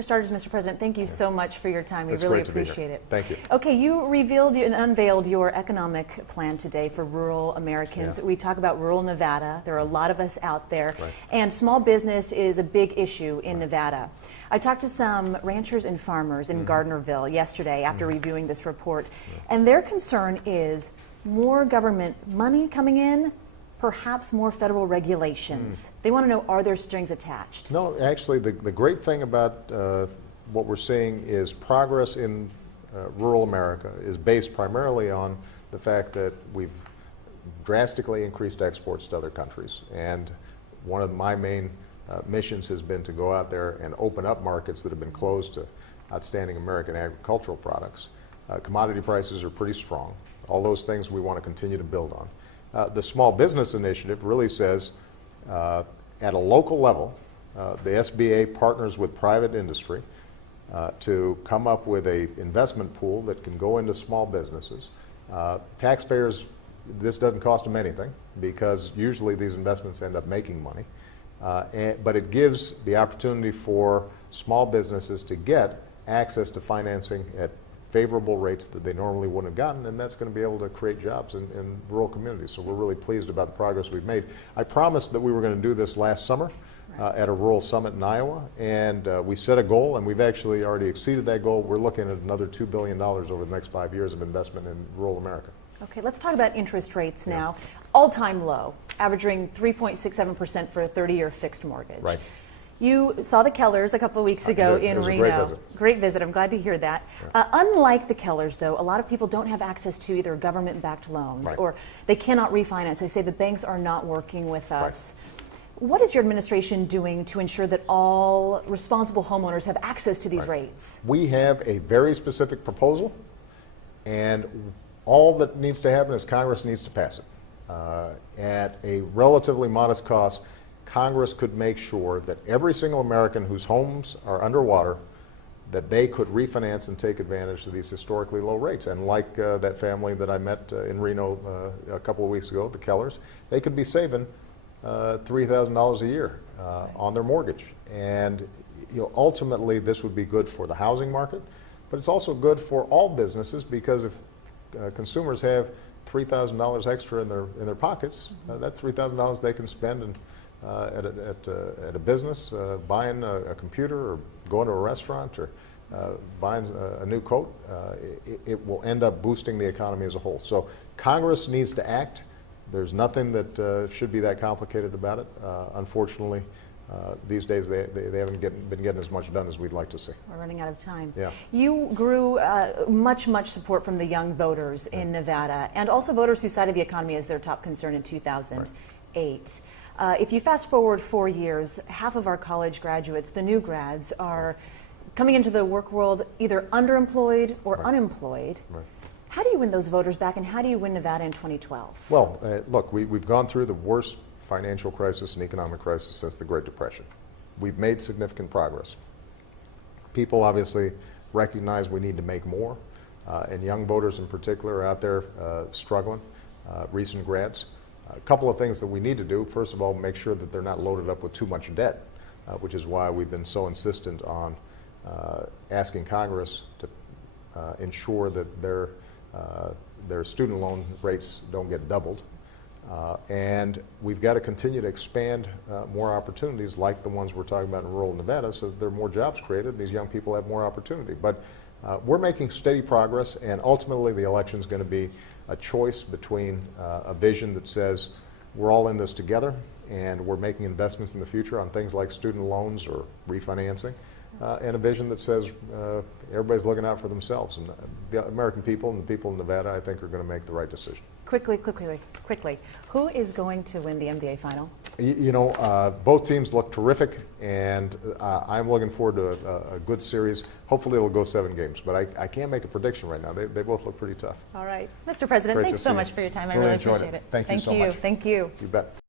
For starters, Mr. President, thank you so much for your time. We It's really great to be here. appreciate it. Thank you. Okay, you revealed and unveiled your economic plan today for rural Americans. Yeah. We talk about rural Nevada. There are a lot of us out there. Right. And small business is a big issue in Nevada. I talked to some ranchers and farmers in Gardnerville yesterday after reviewing this report. And their concern is more government money coming in, perhaps more federal regulations. They want to know, are there strings attached? No, actually, the great thing about what we're seeing is progress in rural America is based primarily on the fact that we've drastically increased exports to other countries. And one of my main missions has been to go out there and open up markets that have been closed to outstanding American agricultural products. Commodity prices are pretty strong. All those things we want to continue to build on. The Small Business Initiative really says at a local level, the SBA partners with private industry to come up with an investment pool that can go into small businesses. Taxpayers, this doesn't cost them anything because usually these investments end up making money. But it gives the opportunity for small businesses to get access to financing at favorable rates that they normally wouldn't have gotten, and that's going to be able to create jobs in rural communities. So we're really pleased about the progress we've made. I promised that we were going to do this last summer at a rural summit in Iowa, and we set a goal, and we've actually already exceeded that goal. We're looking at another $2 billion over the next 5 years of investment in rural America. Okay, let's talk about interest rates now. All-time low, averaging 3.67% for a 30-year fixed mortgage. Right. You saw the Kellers a couple of weeks ago in it was Reno. a great visit. Great visit. I'm glad to hear that. Unlike the Kellers, though, a lot of people don't have access to either government-backed loans Right. or they cannot refinance. They say the banks are not working with us. What is your administration doing to ensure that all responsible homeowners have access to these rates? We have a very specific proposal, and all that needs to happen is Congress needs to pass it. At a relatively modest cost, Congress could make sure that every single American whose homes are underwater, that they could refinance and take advantage of these historically low rates. And like that family that I met in Reno a couple of weeks ago, the Kellers, they could be saving $3,000 a year on their mortgage. And ultimately, this would be good for the housing market, but it's also good for all businesses because if consumers have $3,000 extra in their pockets, that's $3,000 they can spend at a business, buying a computer or going to a restaurant or buying a new coat. It will end up boosting the economy as a whole. So Congress needs to act. There's nothing that should be that complicated about it. Unfortunately, these days they haven't been getting as much done as we'd like to see. We're running out of time. Yeah. You grew much support from the young voters in Nevada and also voters who cited the economy as their top concern in 2008. If you fast forward 4 years, half of our college graduates, the new grads, are coming into the work world either underemployed or unemployed. Right. How do you win those voters back, and how do you win Nevada in 2012? Well, look, we've gone through the worst financial crisis and economic crisis since the Great Depression. We've made significant progress. People obviously recognize we need to make more, and young voters in particular are out there struggling, recent grads. A couple of things that we need to do. First of all, make sure that they're not loaded up with too much debt, which is why we've been so insistent on asking Congress to ensure that their student loan rates don't get doubled. And we've got to continue to expand more opportunities like the ones we're talking about in rural Nevada so that there are more jobs created and these young people have more opportunity. But we're making steady progress, and ultimately the election is going to be a choice between a vision that says we're all in this together and we're making investments in the future on things like student loans or refinancing, and a vision that says everybody's looking out for themselves. And the American people and the people in Nevada, I think, are going to make the right decision. Quickly, who is going to win the NBA final? Both teams look terrific, and I'm looking forward to a good series. Hopefully it'll go 7 games, but I can't make a prediction right now. They both look pretty tough. All right. Mr. President, Great thanks to so see much you. for your time. I Really really enjoyed appreciate it. Thank you so much. Thank you. You bet.